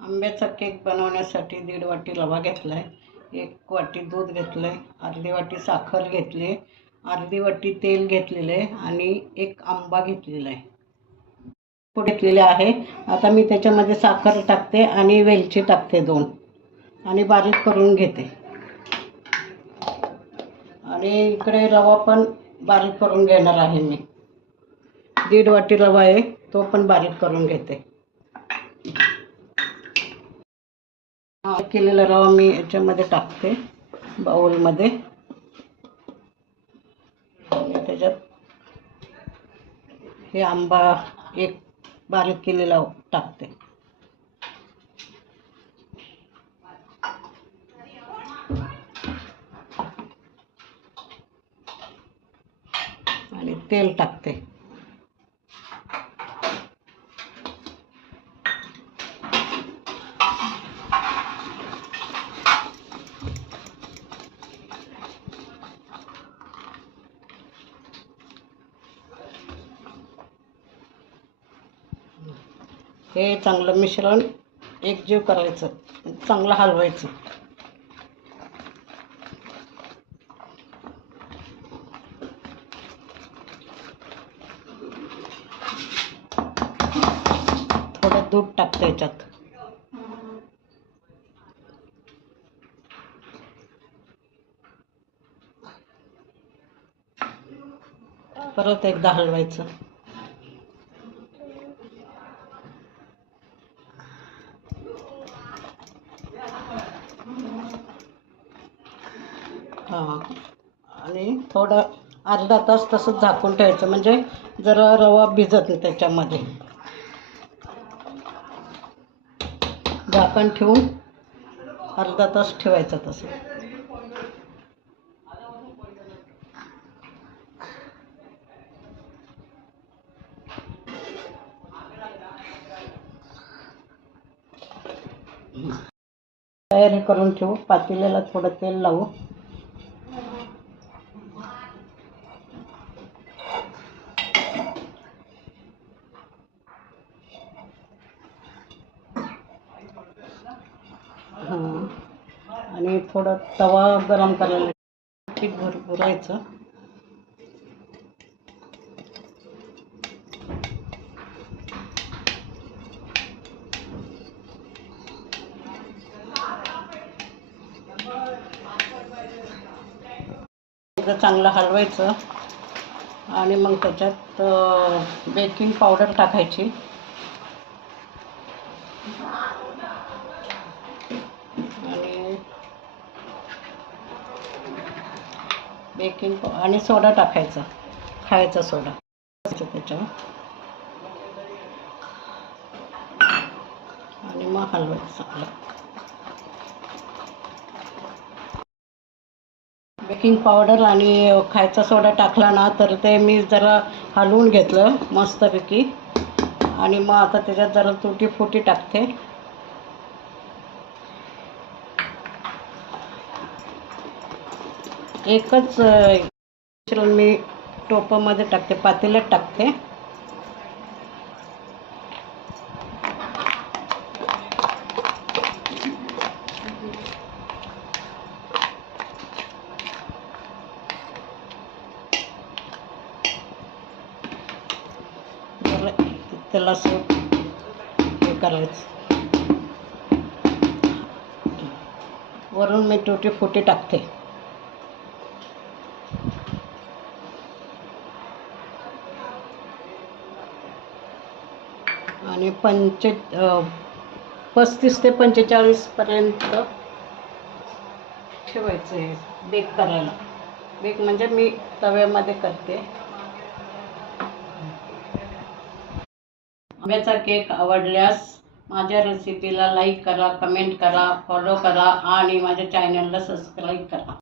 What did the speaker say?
आंब्याचा केक बनवण्यासाठी 1.5 वाटी रवा घेतला आहे, 1 वाटी दूध घेतलं आहे, अर्धी वाटी साखर घेतली आहे, अर्धी वाटी तेल घेतलेलं आहे आणि 1 आंबा घेतलेला आहे. घेतलेले आहे. आता मी त्याच्यामध्ये साखर टाकते आणि वेलची टाकते 2 आणि बारीक करून घेते. आणि इकडे रवा पण बारीक करून घेणार आहे मी. 1.5 वाटी रवा आहे, तो पण बारीक करून घेते. केलेला रवा मी याच्यामध्ये टाकते बाउलमध्ये. त्याच्यात हे आंबा 1 बारीक केलेला टाकते. आणि तेल टाकते. हे चांगलं मिश्रण एकजीव करायचं, चांगलं हलवायचं. थोडं दूध टाकते याच्यात. परत एकदा हलवायचं. आणि थोडं अर्धा तास तसंच झाकून ठेवायचं, म्हणजे जरा रवा भिजत नाही त्याच्यामध्ये. झाकण ठेवून अर्धा तास ठेवायचं तसं. तयारी करून ठेवू. पातेल्याला थोडं तेल लावू. आणि थोडं तवा गरम करायला पीठ भरायचं. चांगलं हलवायचं आणि मग त्याच्यात बेकिंग पावडर टाकायची. आणि बेकिंग आणि सोडा टाकायचा, खायचा सोडा त्याच्यावर. आणि मग हलवायचं चांगलं. बेकिंग पावडर आणि खायचा सोडा टाकला ना, तर ते मी जरा हलवून घेतलं मस्तपैकी. आणि मग आता त्याच्यात जरा तुटी फुटी टाकते. एकच मिश्रण मी टोपामध्ये टाकते, पातेल्यात टाकते. त्याला हे करायचं. वरून मी तुटी फुटी टाकते. आणि 35 ते 45 पर्यंत ठेवायचं आहे बेक करायला. बेक म्हणजे मी तव्यामध्ये करते. आंब्याचा केक आवडल्यास माझ्या रेसिपीला लाईक करा, कमेंट करा, फॉलो करा आणि माझ्या चॅनलला सबस्क्राईब करा.